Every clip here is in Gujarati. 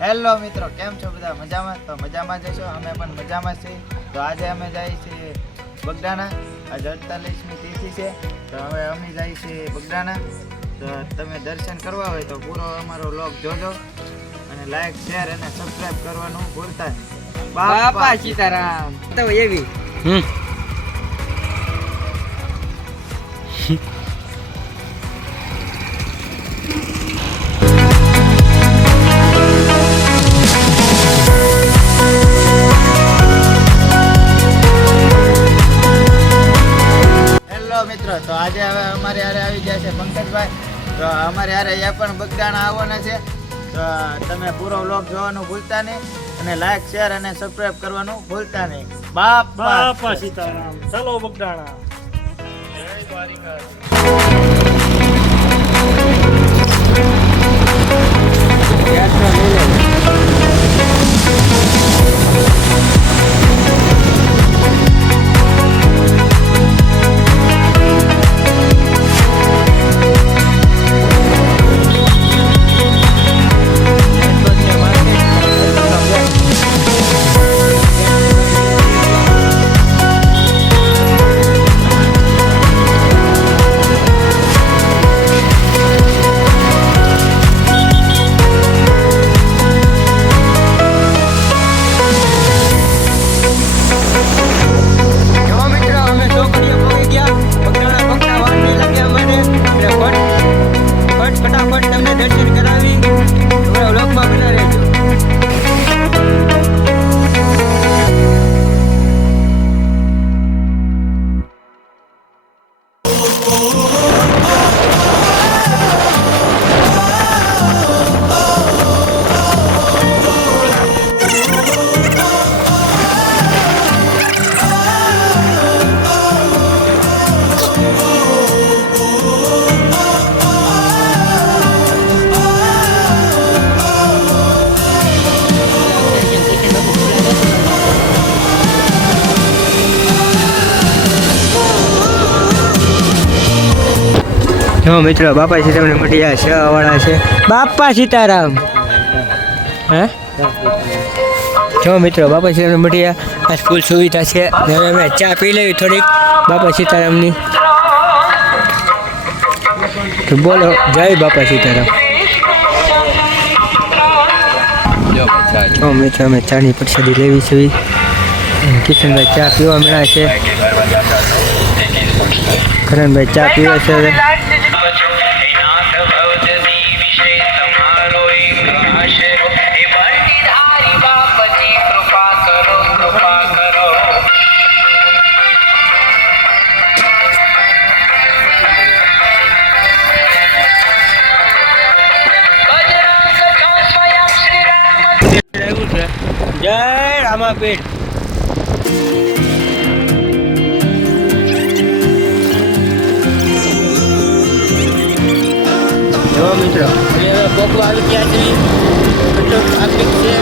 હેલો મિત્રો, કેમ છો બધા? મજામાં? તો મજામાં જશો, અમે પણ મજામાં છીએ. તો આજે અમે જઈએ છીએ બગદાણા. આજે 48મી તિથિ છે, તો હવે અમે જઈએ છીએ બગદાણા. તો તમે દર્શન કરવા હોય તો પૂરો અમારો વ્લોગ જોજો અને લાઈક, શેર અને સબસ્ક્રાઇબ કરવાનું ભૂલતા નહીં. બાપા સીતારામ. તો એવી મિત્રો, તો આજે હવે અમારે હારે આવી ગયા છે પંકજભાઈ. તો અમારે હારે એ પણ બગદાણા આવવાના છે. તો તમે પૂરો વ્લોગ જોવાનું ભૂલતા નહીં અને લાઈક, શેર અને સબસ્ક્રાઇબ કરવાનું ભૂલતા નહીં. બાપા સીતારામ. ચલો બગદાણા. જય દ્વારિકા. ફટાફટ તમને દર્શન કરાવી વ્લોગમાં બના રહેજો. જો મિત્રો, બાપા સીતારામ મટીયા શેવાવાળા છે. બાપા સીતારામ. હે જો મિત્રો, બાપા સીતારામ મટીયા આ ફૂલ સુવિધા છે. હવે અમે ચા પી લેવી થોડીક બાપા સીતારામની. તો બોલો જય બાપા સીતારામ. જો મિત્રો, અમે ચાની પ્રસાદી લેવી છે. કિશનભાઈ ચા પીવા મળ્યા છે. કરણભાઈ ચા પીવે છે. હવે જય રામાપીઠ. જો મિત્રો, હવે પોકો આવી ગયા છે. કેટલો ટ્રાફિક છે,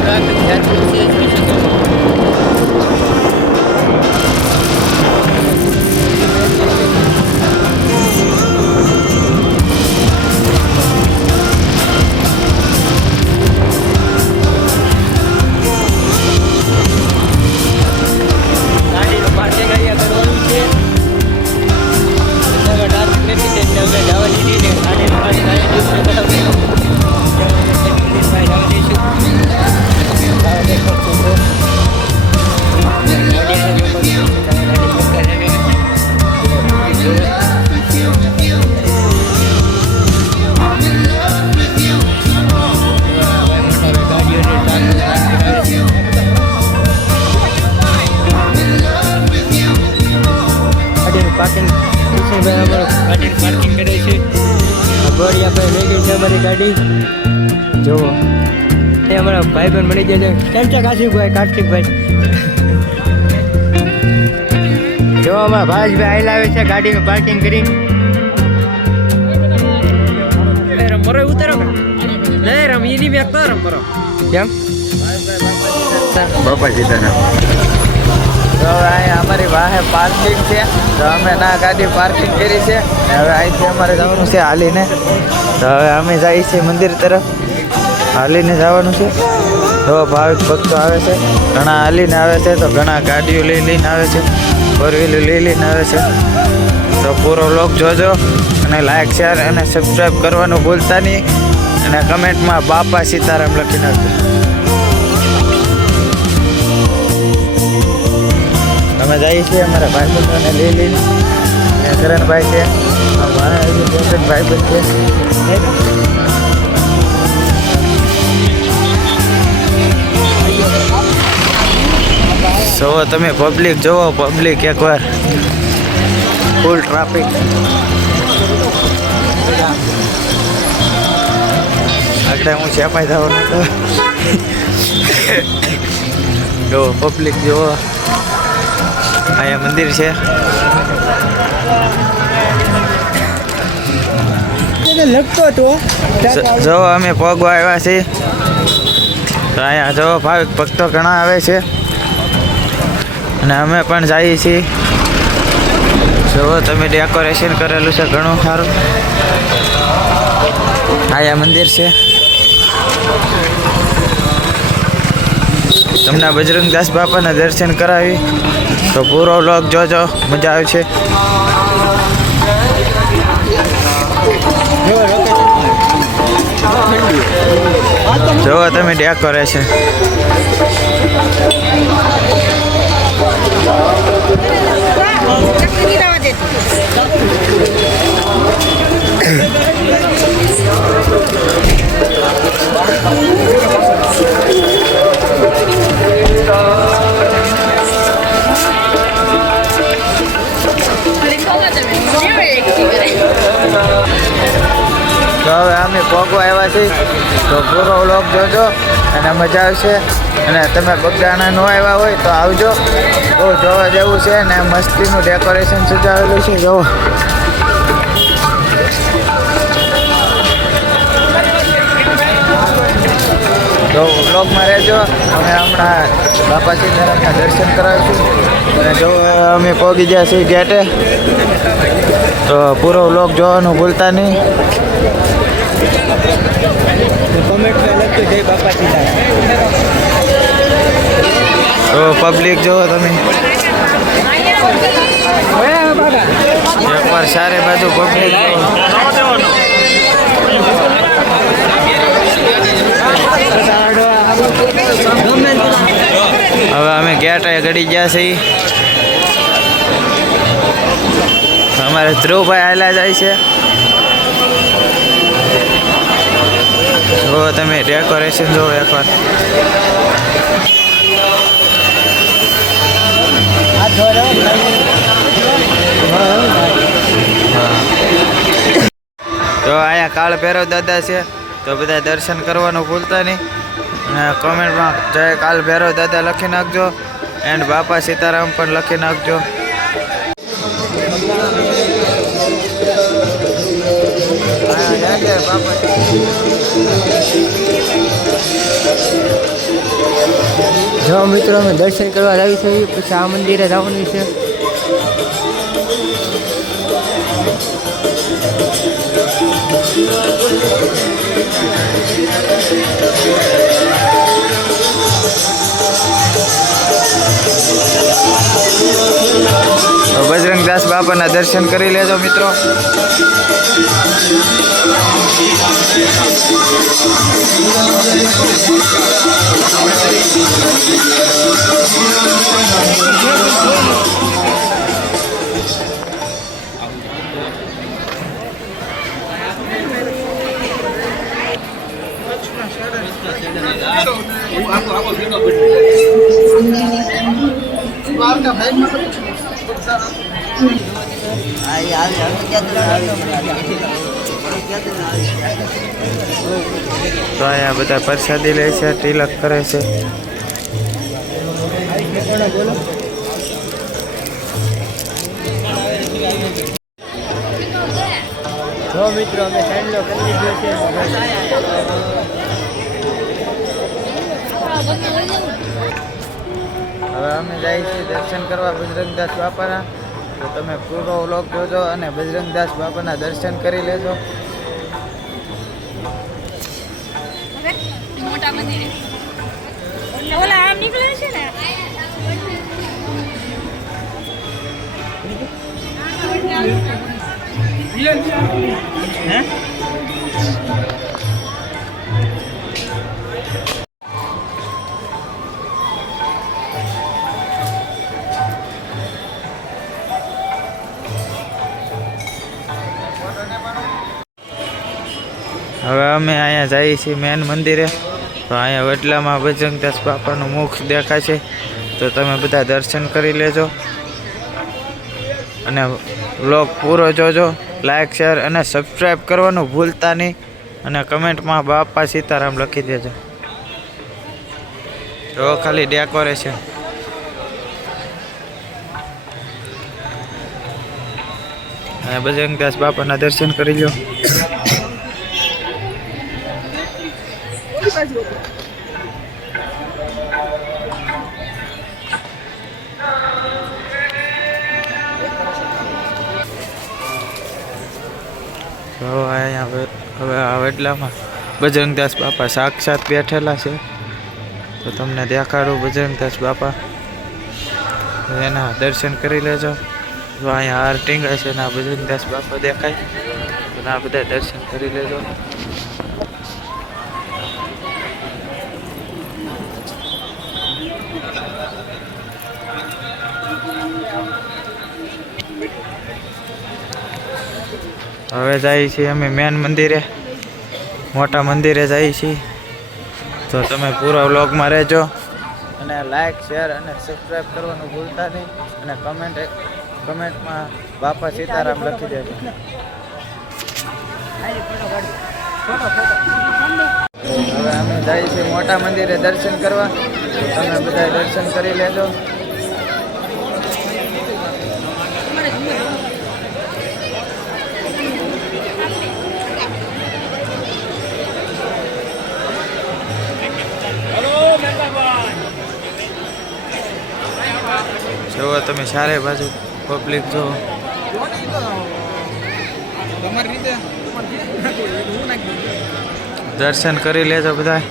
ટ્રાફિક જાતું છે જોઈ શકો. ગાડીનું પાર્કિંગ અહીંયા કરવાનું છે. ટ્રાફિક નથી એટલે હવે જવા દીધી ને ગાડીનું પાર્કિંગ અહીંયા પાર્કિંગ કરે છે. ગોળિયા ભાઈ લઈ ગઈ છે અમારી ગાડી. જુઓ, એ અમારા ભાઈ બહેન મળી જાય છે. કેમ છે કાર્તિકભાઈ? જો અમારા ભાવેશભાઈ આઈ લાવે છે ગાડીનું પાર્કિંગ કરી. મરો ઉતારો નહીં રમ એની બેગ તો રમ કરો. કેમ બાપા સીતારામ. તો અહીંયા અમારી વાહે પાર્કિંગ છે. તો અમે ના ગાડી પાર્કિંગ કરી છે. હવે અહીંથી અમારે જવાનું છે હાલીને. તો હવે અમે જઈએ છીએ મંદિર તરફ. હાલીને જવાનું છે. જો ભાવિક ભક્તો આવે છે, ઘણા હાલીને આવે છે તો ઘણા ગાડીઓ લઈને આવે છે, ફોર વ્હીલર લઈને આવે છે. તો પૂરો વ્લોગ જોજો અને લાઈક શેર અને સબસ્ક્રાઈબ કરવાનું ભૂલતા નહીં અને કમેન્ટમાં બાપા સીતારામ લખી નાખજો. અમે જઈએ છીએ અમારા ભાઈબંધોને લઈને. કરણભાઈ છે, ભાઈબંધ છે. જોવો તમે પબ્લિક જોવો, પબ્લિક એકવાર ફૂલ ટ્રાફિક. આગળ હું ચેપાઈ જવાનો હતો. જો પબ્લિક જોવો, અહીંયા મંદિર છે. લગતો હતો જો અમે પગવા આવ્યા છીએ તો અહીંયા જો ભાવિક ભક્તો ઘણા આવે છે અને અમે પણ જઈએ છીએ. જો તમે ડેકોરેશન કરેલું છે ઘણું સારું. અહીંયા મંદિર છે. તમને બજરંગદાસ બાપાના દર્શન કરાવી તો પૂરો વ્લોગ જોજો, મજા આવશે. જોવો તમે ડેકોરેશન. તો હવે અમે પગવા આવ્યા છીએ તો પૂરો વ્લોગ જોજો અને મજા આવશે. અને તમે બગદાણા ન આવ્યા હોય તો આવજો, બહુ જોવા જેવું છે ને મસ્તીનું ડેકોરેશન સજાવેલું છે. જોવો તો વ્લોગમાં રહેજો. અમે હમણાં બાપા સીતારામના દર્શન કરાવીશું અને જો અમે પહોંચી ગયા છીએ ગેટે. તો પૂરો વ્લોગ જોવાનું ભૂલતા નહીં. કોમેન્ટમાં લખજો જય બાપા સીતારામ. તો પબ્લિક જોવો તમે, એકવાર સારે બાજુ પબ્લિક. હવે અમે ગેટે ગળી ગયા છીએ. અમારે ધ્રુવભાઈ હાલ્યા જાય છે. જો તમે ડેકોરેશન જોવો એકવાર. તો અહીંયા કાળ ભૈરવ દાદા છે તો બધા દર્શન કરવાનું ભૂલતા નહીં અને કોમેન્ટમાં જય કાળ ભૈરવ દાદા લખી નાખજો એન્ડ બાપા સીતારામ પણ લખી નાખજો. જો મિત્રો અમે દર્શન કરવા આવી છે, પછી આ મંદિરે જવાનું છે. બજરંગદાસ બાપાના દર્શન કરી લેજો મિત્રો. તો અહીંયા બધા પ્રસાદી લે છે, તિલક કરે છે. જો મિત્રો અમે સાંજનો કરી દીધો છે. હવે અમે જઈએ છીએ દર્શન કરવા બજરંગદાસ બાપાના. તો તમે પૂરો વ્લોગ જોજો અને બજરંગદાસ બાપાના દર્શન કરી લેજો. ઓલા આમ નીકળે છે ને હવે અમે અહીંયા જઈએ છીએ મેન મંદિરે. તો અહીંયા વડલામાં બજરંગદાસ બાપાનું મુખ દેખાય છે, તો તમે બધા દર્શન કરી લેજો અને વ્લોગ પૂરો જોજો. લાઈક શેર અને સબસ્ક્રાઈબ કરવાનું ભૂલતા નહીં અને કમેન્ટમાં બાપા સીતારામ લખી દેજો. તો ખાલી ડેકોરેશન. અહીંયા બજરંગદાસ બાપાના દર્શન કરી લો. તો અહીંયા હવે આ વડલામાં બજરંગદાસ બાપા સાક્ષાત બેઠેલા છે, તો તમને દેખાડું બજરંગદાસ બાપા, એના દર્શન કરી લેજો. તો અહીંયા હાર ટીંગાય છે ને આ બજરંગદાસ બાપા દેખાય, તો આ બધા દર્શન કરી લેજો. હવે જઈએ છીએ અમે મેન મંદિરે, મોટા મંદિરે જઈએ છીએ. તો તમે પૂરા વ્લોગમાં રહેજો અને લાઈક શેર અને સબસ્ક્રાઈબ કરવાનું ભૂલતા નહીં અને કમેન્ટમાં બાપા સીતારામ લખી દેજો. હવે અમે જઈએ છીએ મોટા મંદિરે દર્શન કરવા, તમે બધા દર્શન કરી લેજો. જોવો તમે ચારે બાજુ પબ્લિક જો. દર્શન કરી લેજો બધા.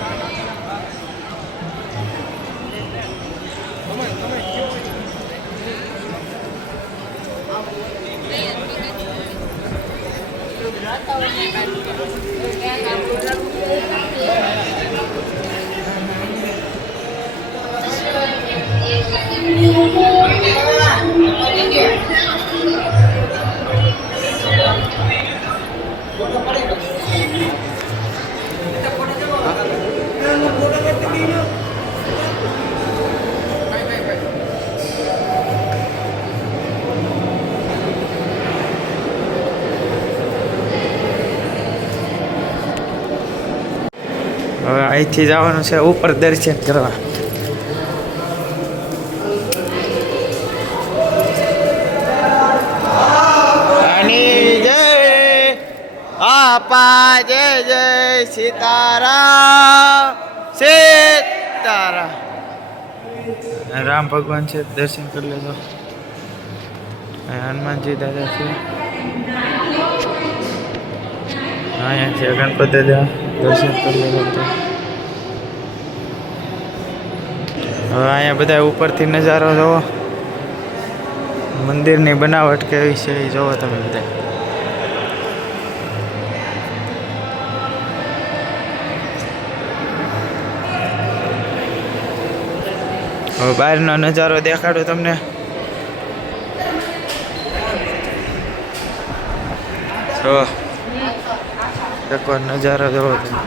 હવે અહીંથી જવાનું છે ઉપર દર્શન કરવા. બાપા જય જય સીતારામ સીતારામ. રામ ભગવાન છે, દર્શન કરી લેજો. હનુમાનજી દાદા છે, અહીંયા છે ગણપતિ દાદા, દર્શન કરી લેજો. હવે અહીંયા બધા ઉપરથી નજારો જોવો, મંદિરની બનાવટ કેવી છે એ જોવો તમે બધા. હવે બહારનો નજારો દેખાડું તમને. જો એકવાર નજારો જોવો તમે.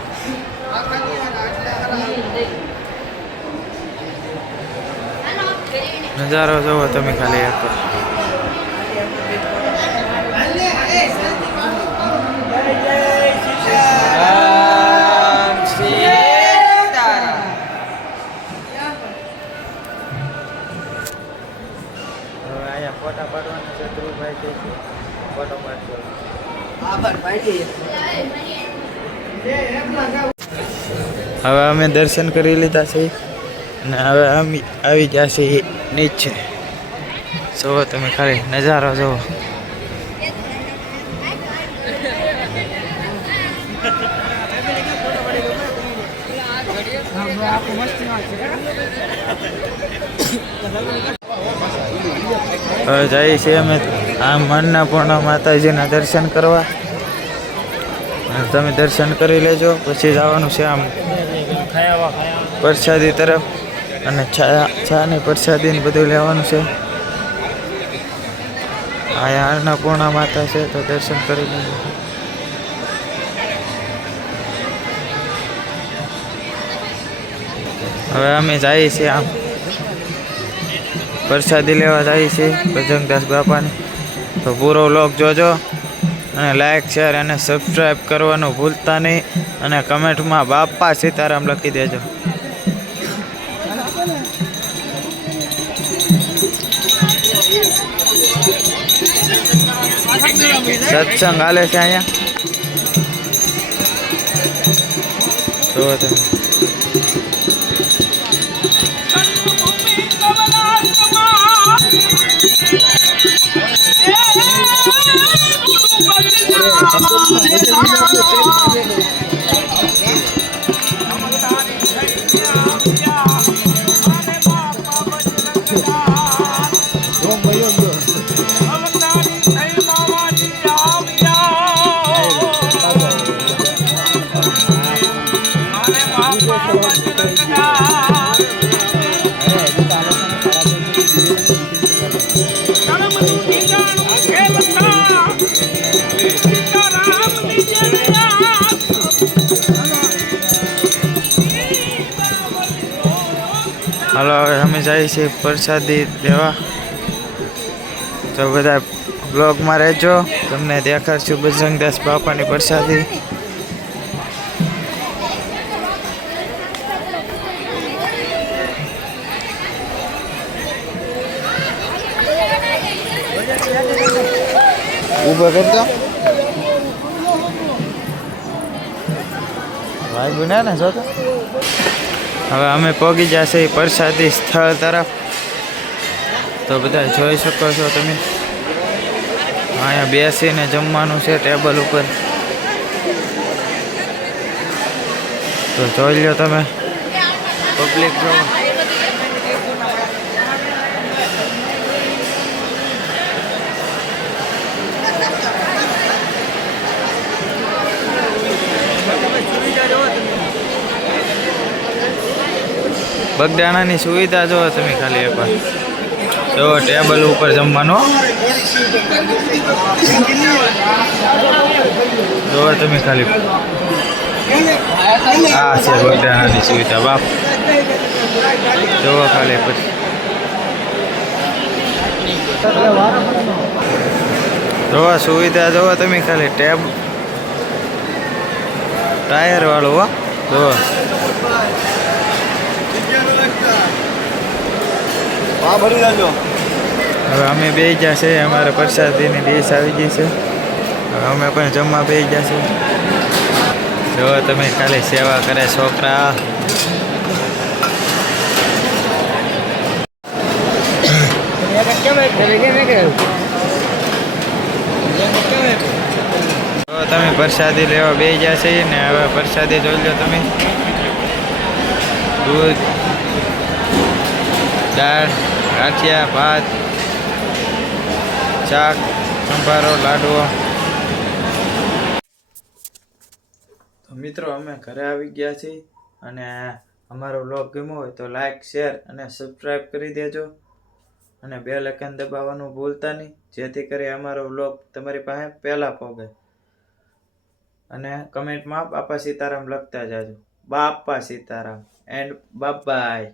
નજારો જોવો તમે ખાલી એકવાર. ફોટા પાડવાના છે, ધ્રુવભાઈ કે છે ફોટો પાડજો. હવે અમે દર્શન કરી લીધા છે અને હવે અમે આવી ગયા છીએ નીચે. જોવો તમે ખાલી નજારો જોવો. હવે જઈએ છીએ અમે આ અન્નપૂર્ણા માતાજીના દર્શન કરવા. અને તમે દર્શન કરી લેજો, પછી જવાનું છે આમ પ્રસાદી તરફ, અને ચા ની પ્રસાદી ને બધું લેવાનું છે. અહીંયા અન્નપૂર્ણા માતા છે તો દર્શન કરી લેજો. હવે અમે જઈએ છીએ આમ પ્રસાદી લેવા જઈએ છીએ બજરંગદાસ બાપાની. તો પૂરો વ્લોગ જોજો અને લાઈક શેર અને સબસ્ક્રાઈબ કરવાનું ભૂલતા નહીં, અને કમેન્ટમાં બાપા સીતારામ લખી દેજો. સત્સંગ હાલે છે અહીંયા તો તમે હાલો હવે અમે જઈએ છીએ પ્રસાદી લેવા. તો બધા બ્લોગમાં રહેજો, તમને દેખાડશું બજરંગદાસ બાપાની પ્રસાદી. ઊભા કરતો ભાઈ ગુના ને જોતો. હવે અમે પહોંચી જશે પ્રસાદી સ્થળ તરફ. તો બધા જોઈ શકો છો તમે, અહીંયા બેસીને જમવાનું છે ટેબલ ઉપર. તો જોઈ લો તમે, પબ્લિક જો. બગદાણાની સુવિધા જો તમે ખાલી એકવાર જો, ટેબલ ઉપર જમવાનું જો તમે ખાલી. આ છે બગદાણાની સુવિધા બાપ, જોવો ખાલી. પછી જોવા સુવિધા જોવો તમે ખાલી, ટાયર વાળું હો જોવો. હવે અમે બેસી જશે, અમારે પ્રસાદીની ડીશ આવી ગઈ છે. હવે અમે પણ જમવા બેસી જશે. જો તમે ખાલી સેવા કરે છોકરા. જો તમે પ્રસાદી લેવા બેસી જશે ને. હવે પ્રસાદી જોઈ લો તમે, દૂધ, દાળ, ગાંઠિયા, ભાત, શાક, સંભારો, લાડવો. તો મિત્રો અમે ઘરે આવી ગયા છીએ, અને અમારો વ્લોગ ગમ્યો હોય તો લાઈક શેર અને સબસ્ક્રાઈબ કરી દેજો, અને બેલ આઇકન દબાવવાનું ભૂલતા નહીં, જેથી કરી અમારો વ્લોગ તમારી પાસે પહેલાં પહોંચે. અને કમેન્ટમાં બાપા સીતારામ લખતા જાજો. બાપા સીતારામ એન્ડ બાય.